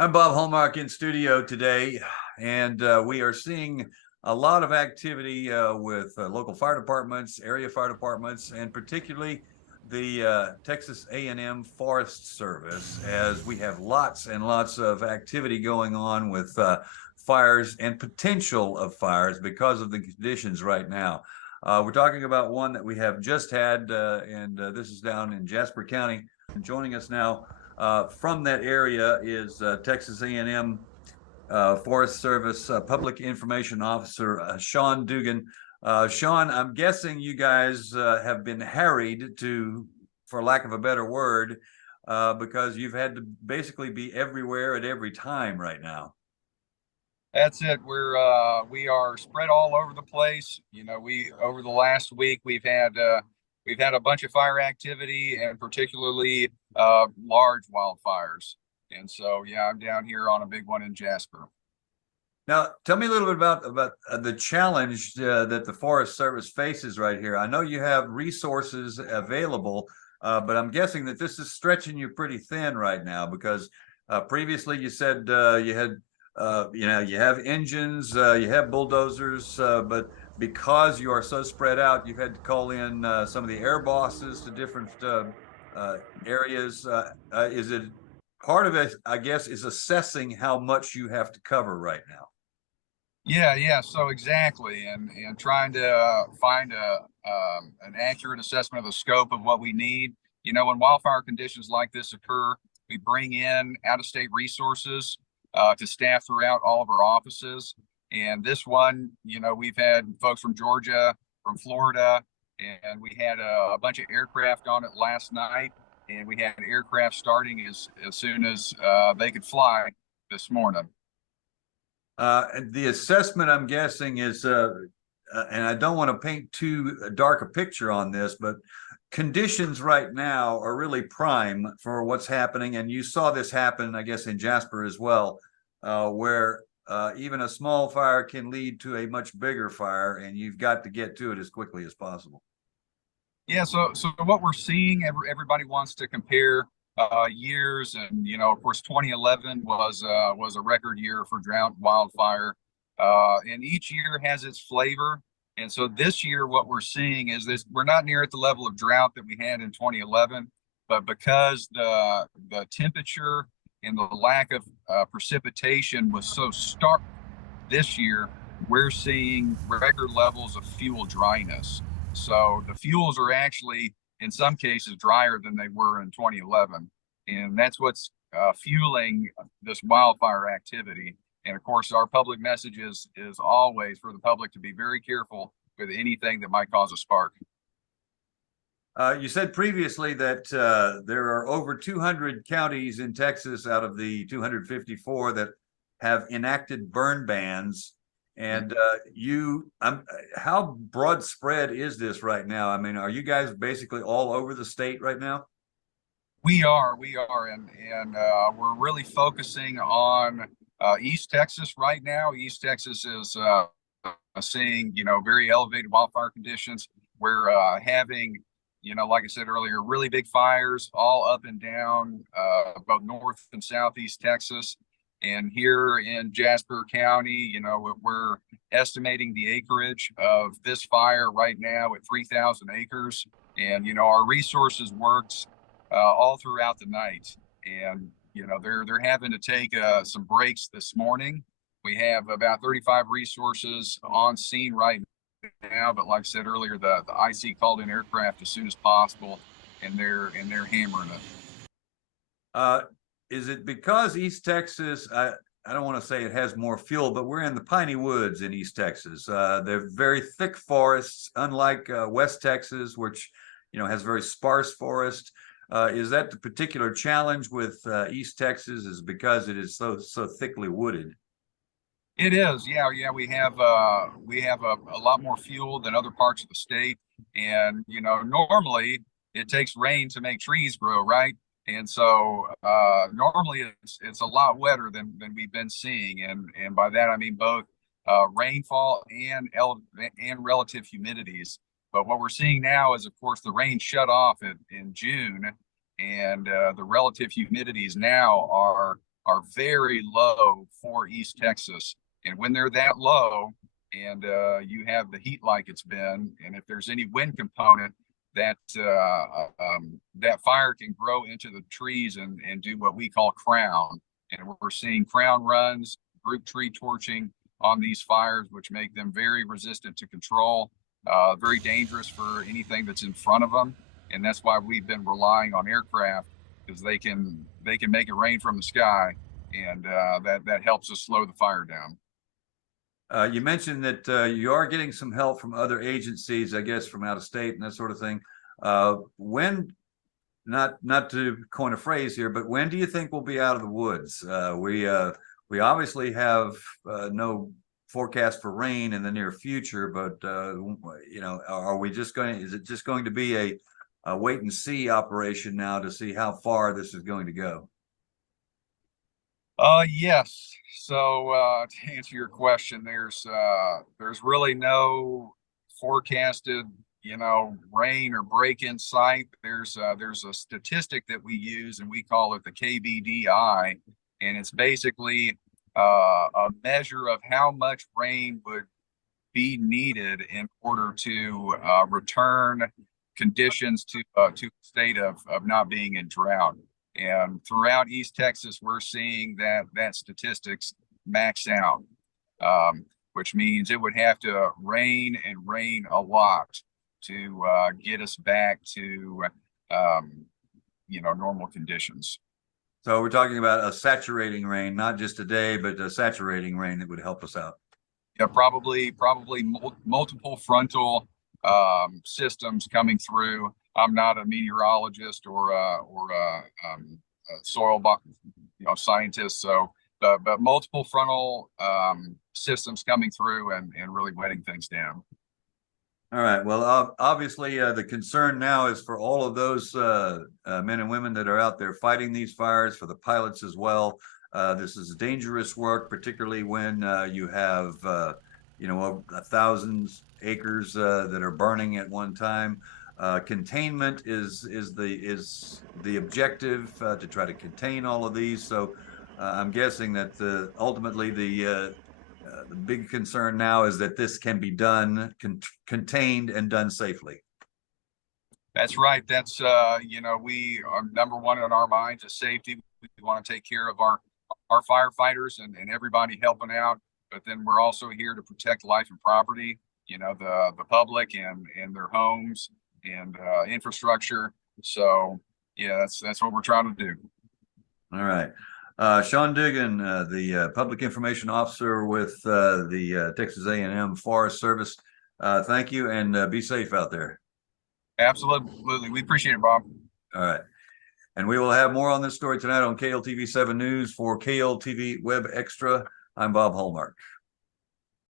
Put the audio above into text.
I'm Bob Hallmark in studio today, and we are seeing a lot of activity with local fire departments, area fire departments, and particularly the Texas A&M Forest Service, as we have lots and lots of activity going on with fires and potential of fires because of the conditions right now. We're talking about one that we have just had, and this is down in Jasper County. And joining us now from that area is Texas A&M Forest Service Public Information Officer Sean Dugan. Sean, I'm guessing you guys have been harried to, for lack of a better word, because you've had to basically be everywhere at every time right now. That's it. We are spread all over the place. We over the last week we've had a bunch of fire activity, and particularly large wildfires. And so, yeah, I'm down here on a big one in Jasper. Now, tell me a little bit about the challenge that the Forest Service faces right here. I know you have resources available, but I'm guessing that this is stretching you pretty thin right now because previously you said you had, you have engines, you have bulldozers, but because you are so spread out, you've had to call in some of the air bosses to different areas. Is it part of it, I guess, is assessing how much you have to cover right now? Yeah. So exactly, and trying to find an accurate assessment of the scope of what we need. When wildfire conditions like this occur, we bring in out-of-state resources to staff throughout all of our offices. And this one, we've had folks from Georgia, from Florida, and we had a bunch of aircraft on it last night, and we had aircraft starting as soon as they could fly this morning. The assessment, I'm guessing, is, and I don't want to paint too dark a picture on this, but conditions right now are really prime for what's happening. And you saw this happen, I guess, in Jasper as well, where even a small fire can lead to a much bigger fire, and you've got to get to it as quickly as possible. Yeah, so what we're seeing, everybody wants to compare years, and of course, 2011 was a record year for drought wildfire, and each year has its flavor. And so this year, what we're seeing is this: we're not near at the level of drought that we had in 2011, but because the temperature and the lack of precipitation was so stark this year, we're seeing record levels of fuel dryness. So the fuels are actually, in some cases, drier than they were in 2011. And that's what's fueling this wildfire activity. And of course, our public message is always for the public to be very careful with anything that might cause a spark. You said previously that there are over 200 counties in Texas out of the 254 that have enacted burn bans. And how broad spread is this right now? I mean, are you guys basically all over the state right now? We are, and we're really focusing on East Texas right now. East Texas is seeing, very elevated wildfire conditions. We're having, like I said earlier, really big fires all up and down both North and Southeast Texas. And here in Jasper County, we're estimating the acreage of this fire right now at 3,000 acres. And, our resources works all throughout the night. And, they're having to take some breaks this morning. We have about 35 resources on scene right now. But like I said earlier, the IC called in aircraft as soon as possible, and they're hammering it. Is it because East Texas, I don't want to say it has more fuel, but we're in the piney woods in East Texas. They're very thick forests, unlike West Texas, which, has very sparse forest. Is that the particular challenge with East Texas, is because it is so thickly wooded? It is, yeah. We have a lot more fuel than other parts of the state, and normally it takes rain to make trees grow, right? And so normally it's a lot wetter than we've been seeing, and by that I mean both rainfall and relative humidities. But what we're seeing now is, of course, the rain shut off in June, and the relative humidities now are are very low for East Texas. And when they're that low, and you have the heat like it's been, and if there's any wind component, that that fire can grow into the trees and do what we call crown. And we're seeing crown runs, group tree torching on these fires, which make them very resistant to control, very dangerous for anything that's in front of them. And that's why we've been relying on aircraft, because they can make it rain from the sky, and that helps us slow the fire down. You mentioned that you are getting some help from other agencies, I guess, from out of state and that sort of thing. When, not to coin a phrase here, but when do you think we'll be out of the woods? We obviously have no forecast for rain in the near future, but you know, are we just going? Is it just going to be a wait and see operation now to see how far this is going to go? Yes. So to answer your question, there's really no forecasted, you know, rain or break in sight. There's a statistic that we use, and we call it the KBDI, and it's basically a measure of how much rain would be needed in order to return conditions to a state of not being in drought. And throughout East Texas, we're seeing that statistics max out, which means it would have to rain and rain a lot to get us back to you know, normal conditions. So we're talking about a saturating rain, not just a day, but a saturating rain that would help us out. Yeah, probably multiple frontal systems coming through. I'm not a meteorologist or a soil scientist, so but multiple frontal systems coming through and really wetting things down. All right. Well, obviously, the concern now is for all of those men and women that are out there fighting these fires, for the pilots as well. This is dangerous work, particularly when you have, you know, 1,000 acres that are burning at one time. Containment is the objective, to try to contain all of these. So I'm guessing that ultimately the big concern now is that this can be done, contained and done safely. That's right. That's you know, we are number one on our minds is safety. We want to take care of our firefighters and everybody helping out, but then we're also here to protect life and property, you know, the public and their homes and infrastructure. So yeah, that's what we're trying to do. All right. Sean Dugan, the Public Information Officer with the Texas A&M Forest Service. Thank you, and be safe out there. Absolutely. We appreciate it, Bob. All right. And we will have more on this story tonight on KTRE-TV 7 News. For KTRE-TV WebXtra, I'm Bob Hallmark.